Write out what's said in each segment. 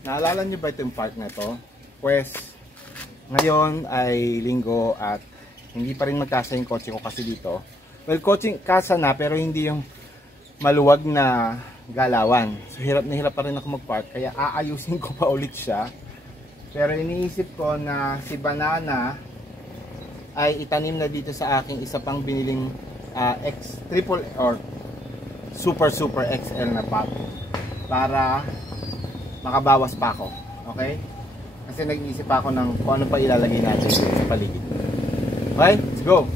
Naalala nyo ba itong park na to? Pues, ngayon ay linggo at hindi pa rin magkasa yung kotse ko kasi dito. Well, kotse kasa na pero hindi yung maluwag na galawan. So, hirap na hirap pa rin ako mag-park kaya aayusin ko pa ulit siya. Pero iniisip ko na si Banana ay itanim na dito sa aking isa pang biniling X triple or super XL na pot para makabawas pa ako. Okay? Kasi nag-iisip ako ng kung ano pa ilalagay natin sa paligid. Okay? Let's go!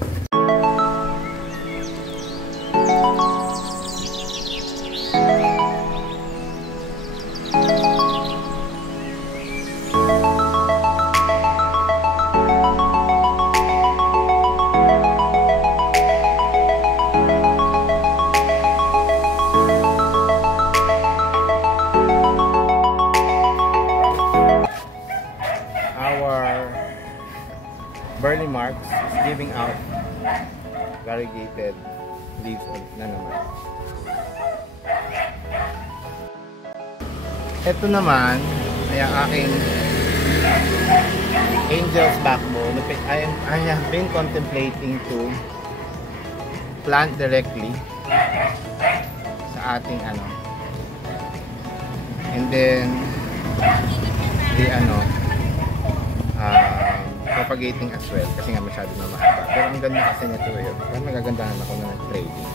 Burley Marks is giving out variegated leaves na naman. Ito naman ay ang aking Angel's Backbone. I have been contemplating to plant directly sa ating and then propagating as well kasi nga masyado na mahaba. Pero ang ganda kasi nito kaya magagandahan ako na nag-trading.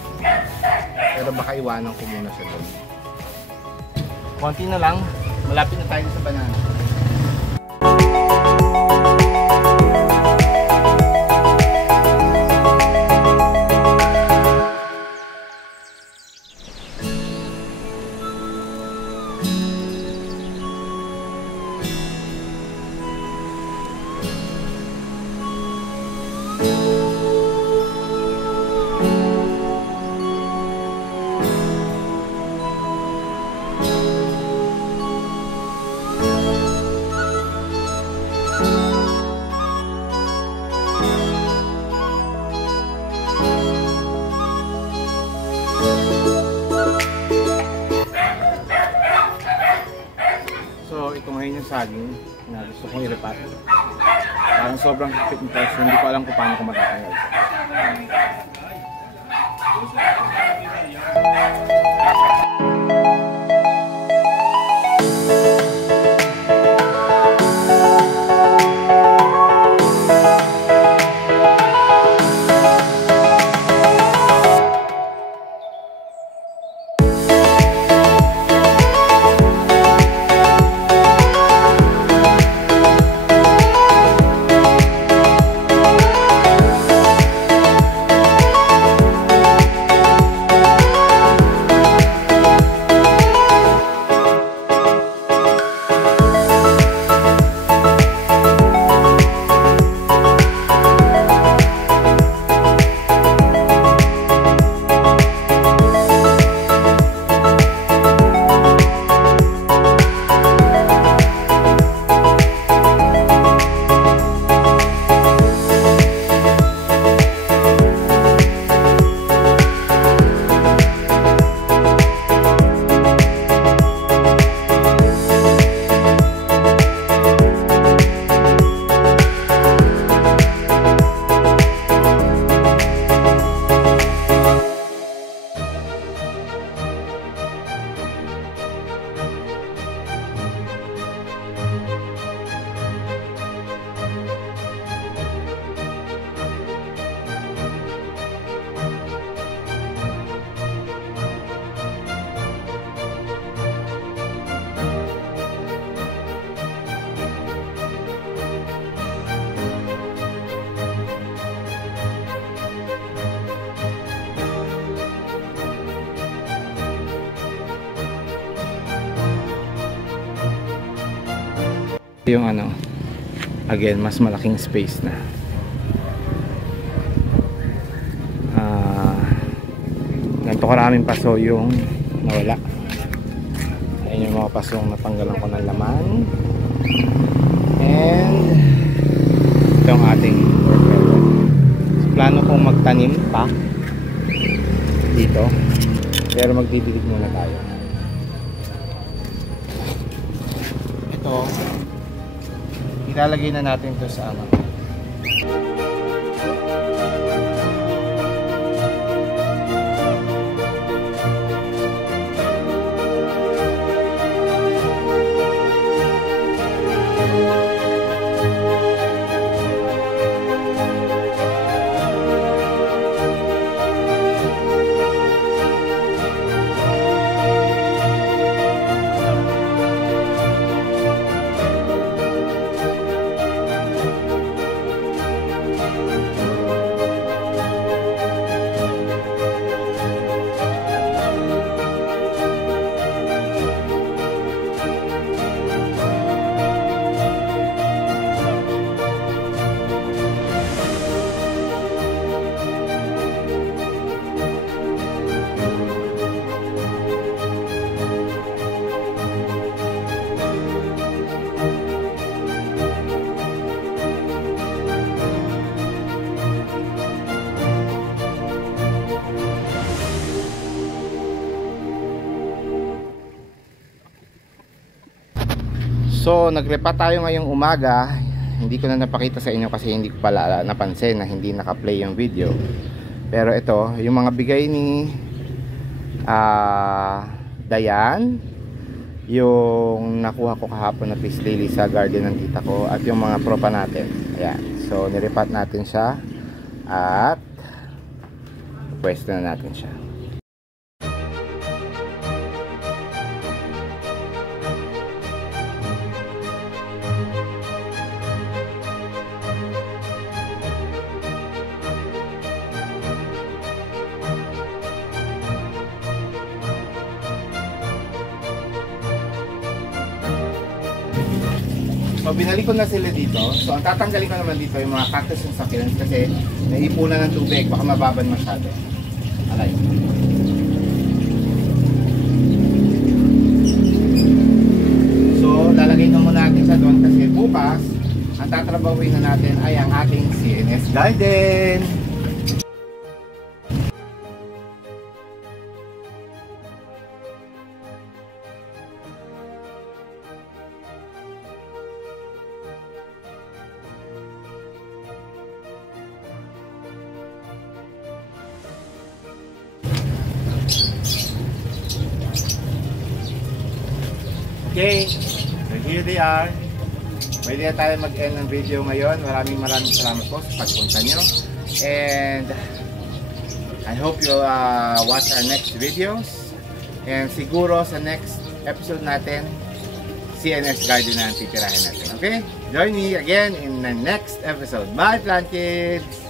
Pero baka iwanan ko muna siya doon. Konti na lang, malapit na tayo sa banana. Saging na gusto kong i-repat. Parang sobrang higpit nito, so hindi ko alam kung paano ko matatanggal. Yung again mas malaking space na ganito karaming paso yung nawala. Ayun yung mga pasong natanggalan ko ng laman, and ito ang ating worker. So, plano kong magtanim pa dito pero magdidilig muna tayo. to, ilalagay na natin to sa ano. So nagrepa tayo ngayong umaga. Hindi ko na napakita sa inyo kasi hindi ko pala napansin na hindi naka-play yung video. Pero ito, yung mga bigay ni Dayan, yung nakuha ko kahapon na peace lily sa garden ng tita ko, at yung mga propa natin. Ayan. So nirepat natin siya at pwesto na natin siya. So binalik ko na sila dito. So ang tatanggalin ko naman dito yung mga cactus and succulents kasi naipunan ng tubig, baka mababan masyado. Alay. So lalagay na muna natin sa doon kasi bukas ang tatrabahuin na natin ay ang ating CNS garden. Okay, so here they are. Pwede na tayo mag-end ng video ngayon. Maraming salamat po sa pagpunta nyo. And I hope you watch our next videos. And siguro sa next episode natin, CNS Garden na ang titirahin natin. Okay? Join me again in the next episode. Bye, plant kids!